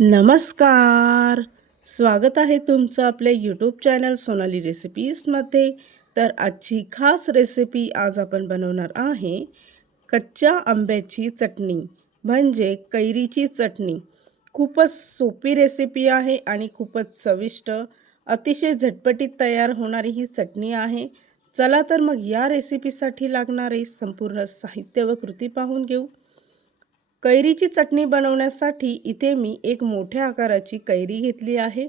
नमस्कार. स्वागत आहे तुमचं आपल्या यूट्यूब चॅनल सोनाली रेसिपीजमध्ये तर आजची खास रेसिपी आज आपण बनवणार आहे कच्च्या आंब्याची चटणी म्हणजे कैरीची चटणी. खूपच सोपी रेसिपी आहे आणि खूपच चविष्ट अतिशय झटपटीत तयार होणारी ही चटणी आहे. चला तर मग या रेसिपीसाठी लागणारे संपूर्ण साहित्य व कृती पाहून घेऊ. कैरीची चटणी बनवण्यासाठी इथे मी एक मोठ्या आकाराची कैरी घेतली आहे.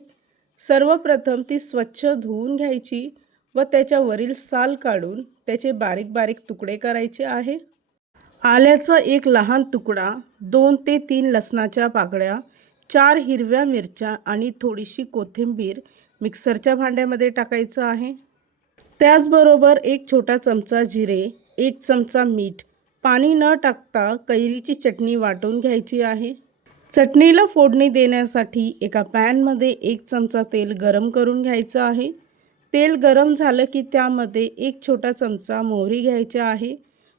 सर्वप्रथम ती स्वच्छ धुवून घ्यायची व त्याच्यावरील साल काढून त्याचे बारीक बारीक तुकडे करायचे आहे. आल्याचा एक लहान तुकडा दोन ते तीन लसणाच्या पाकळ्या चार हिरव्या मिरच्या आणि थोडीशी कोथिंबीर मिक्सरच्या भांड्यामध्ये टाकायचं आहे. त्याचबरोबर एक छोटा चमचा जिरे एक चमचा मीठ पाणी न टाकता कैरीची चटणी वाटून घ्यायची आहे. चटणीला फोडणी देण्यासाठी एका पॅनमध्ये एक चमचा तेल गरम करून घ्यायचं आहे. तेल गरम झालं की त्यामध्ये एक छोटा चमचा मोहरी घ्यायचा आहे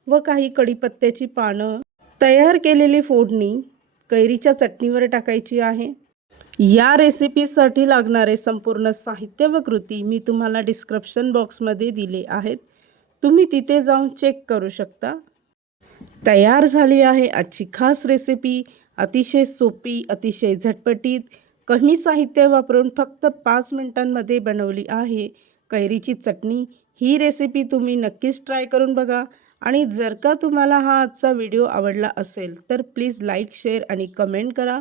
व काही कढीपत्त्याची पानं. तयार केलेली फोडणी कैरीच्या चटणीवर टाकायची आहे. या रेसिपीसाठी लागणारे संपूर्ण साहित्य व कृती मी तुम्हाला डिस्क्रिप्शन बॉक्समध्ये दिले आहेत. तुम्ही तिथे जाऊन चेक करू शकता. तयार झाली आहे आजची खास रेसिपी अतिशय सोपी अतिशय झटपटीत कमी साहित्य वापरून फक्त पाच मिनटांमध्ये बनवली आहे. कैरीची चटणी ही रेसिपी तुम्ही नक्कीच ट्राय करून बघा. आणि जर का तुम्हाला हा आजचा व्हिडिओ आवडला असेल तर प्लीज लाईक शेअर आणि कमेंट करा.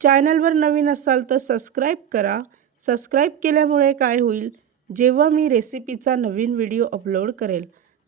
चॅनलवर नवीन असाल तर सबस्क्राईब करा. सबस्क्राईब केल्यामुळे काय होईल? जेव्हा मी रेसिपीचा नवीन व्हिडिओ अपलोड करेल